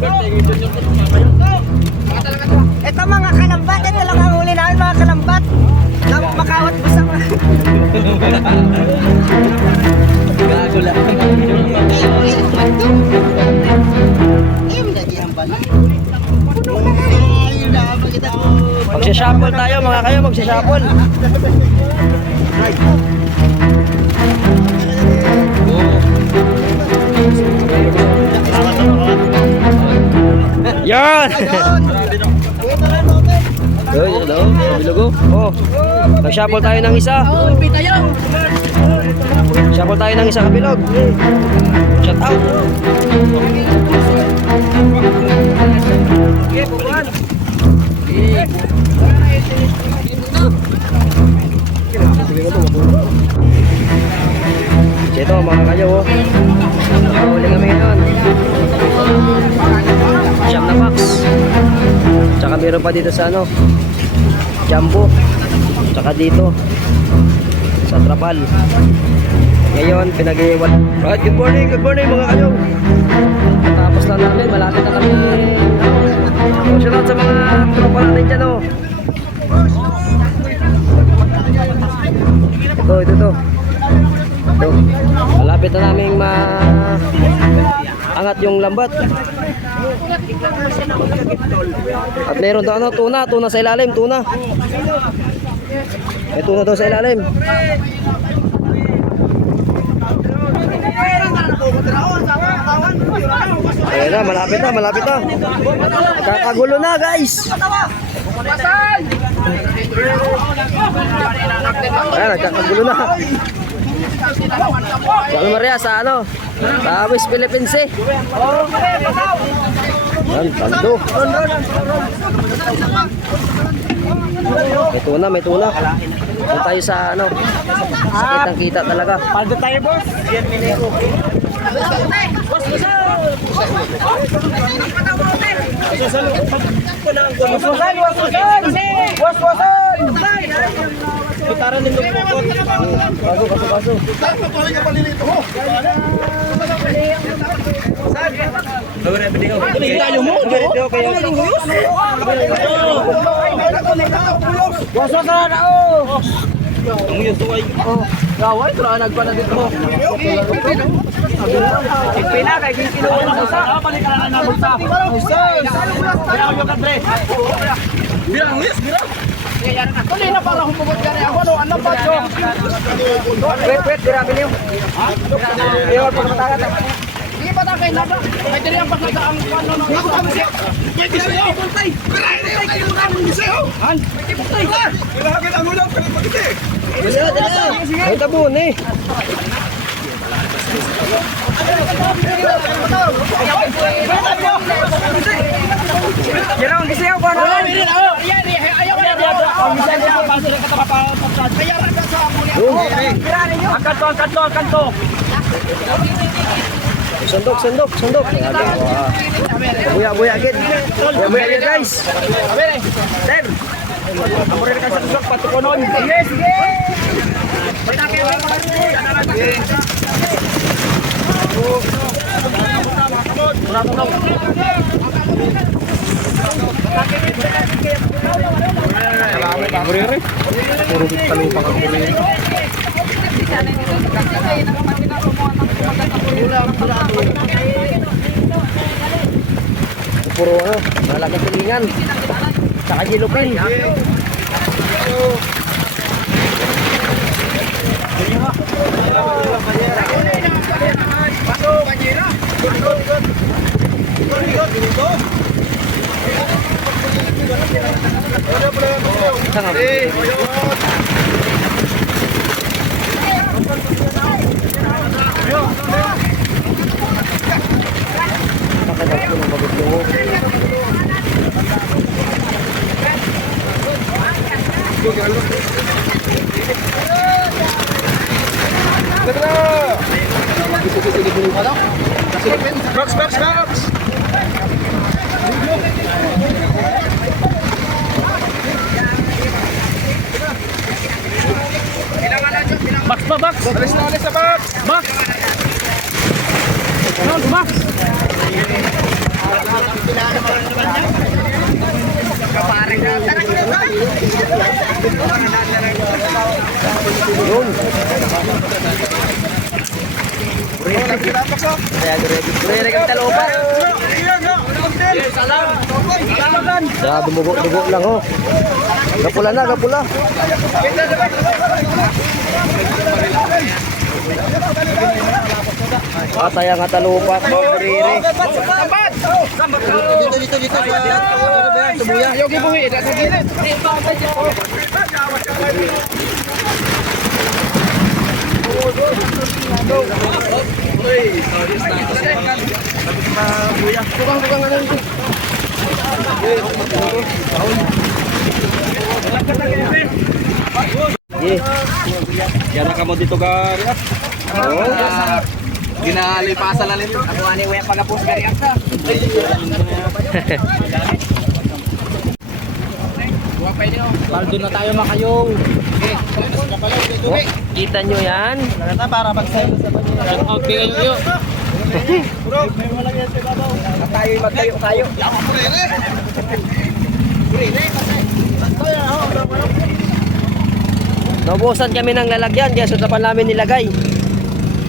Ito mga kalambat, ito lang ang huli namin mga kalambat. Makawat busang. Gago lang. Magsha-shuffle tayo mga kayo, magsha-shuffle. Yan! Uy, hello, kabilugo. Oh, nag-shuffle tayo ng isa. Shuffle tayo ng isa kabilog. Shout out. Ito mga kayo, oh. Nakahuli kami ngayon. Siyam na box. Tsaka meron pa dito sa ano, Jumbo. Tsaka dito sa Trapal. Ngayon pinag-iwan. Right, good morning mga kayo. Tapos lang namin, malapit na kami. Shout out sa mga tropa natin dyan, oh. Ito. Malapit na naming angat yung lambat. At meron daw ano, tuna sa ilalim, tuna. May tuna daw sa ilalim. Ayan na, malapit na. Kakagulo na, guys. Ayan, nagkakagulo na. Sabi Maria sa ano? Sa West Philippines eh. Yan, tando. May tuna. Doon tayo sa ano? Sa kitang-kita talaga. Paldo tayo, boss. Putaran din ng pukot. Baso. Tayo mo, boss, na oh. Ang yuso ay. Oh, gaway tra nagpana dito. Pina kay kinuha ng bulsa. Balikan na bulsa. Bilang yung kadre. Bilang. Kali na para humugot ka na ako ano ba to? Wait, grabe niyo. Iyo pagtagat. Sige pa ta kay nada. May diri ang paglaga ang ano no. Pwede siya. Kayo kami biseo. Han. Kailangan ang ulang para pagite. Dala. Ay tabon eh. Jarang biseo ba na? Ayaw ka na. Ang biseo niya pa sila katapa pa. Kaya ra sa ako. Angkat to. Sundok. Buya agad. Buya agad, guys. Sir. Amore ka sa tusok patukonon. Sige. Patake wa pa. Puro ano, malaking tulingan. Tsaka yelupin. Box. Box. Alis sa box. Box. Burere kami talupa. Kaya dumugo-dugo lang ho. Gapula na, gapula. Saya nga talupa ko, Burere. Dito sa Tubuya. Yogi buhi, sa gilid. Yan na kamo dito ka. Ginalipasan na nito. Ako ani wala pagapos kari asa. Paldo na tayo makayong. Kita nyo yan? Para magsayo sa banyo. Okay kayo. Tayo magtayo tayo. Naubusan kami ng lalagyan kaya sa tapan namin nilagay.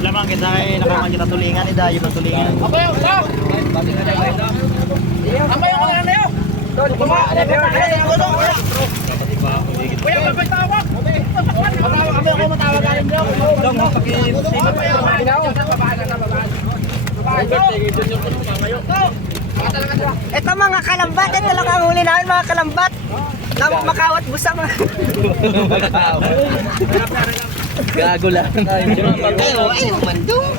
Lamang kita ay nakaman kita tulingan ni dayo tulingan. Abayo, stop! Abayo ko na niyo. Kuya, babay tawag. Abayo ko matawag galing niyo. Dong, Ito mga kalambat, ito lang ang huli namin mga kalambat. Na makawat busa mga. Gago lang. Ayaw mandong.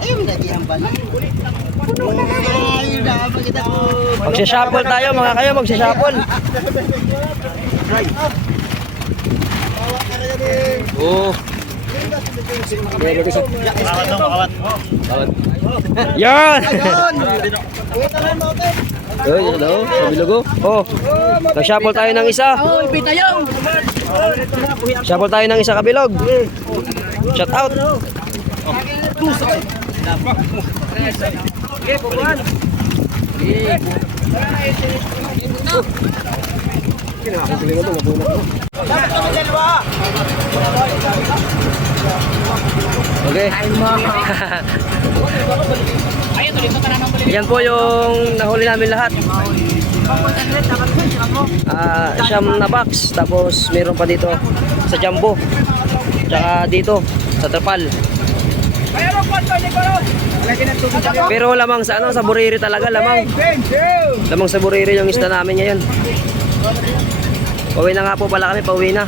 Ayaw nagihambal. Ayaw na magita ko. Magsishuffle tayo mga kayo, magsishuffle. Oh. Yan! Uy, ano? Sa bilugo? Oh. Nag-shuffle tayo ng isa. Shuffle tayo ng isa kabilog. Shout out. Okay. Yan po yung nahuli namin lahat. Siyam na box. Tapos meron pa dito sa Jumbo. Tsaka dito sa Trapal. Pero lamang sa ano, sa Burere talaga lamang. Lamang sa Burere yung isda namin ngayon. Pauwi na nga po pala kami, pauwi na.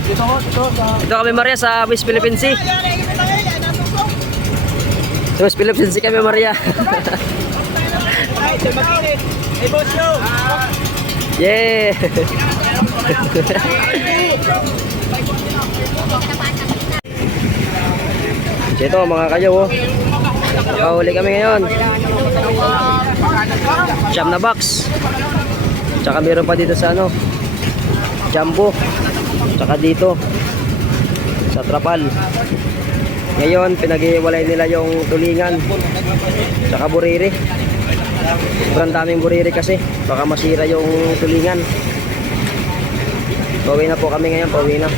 Ito kami Maria sa West Philippine Sea. Sa West Philippine Sea kami Maria. Yeah. Ito mga kayo oh. Nakahuli kami ngayon. Siyam na box. Tsaka meron pa dito sa ano, Jumbo. Tsaka dito sa Trapal. Ngayon pinag-iwalay nila yung tulingan. Tsaka Burere. Sobrang daming Burere kasi. Baka masira yung tulingan. Pauwi na po kami ngayon, pauwi na.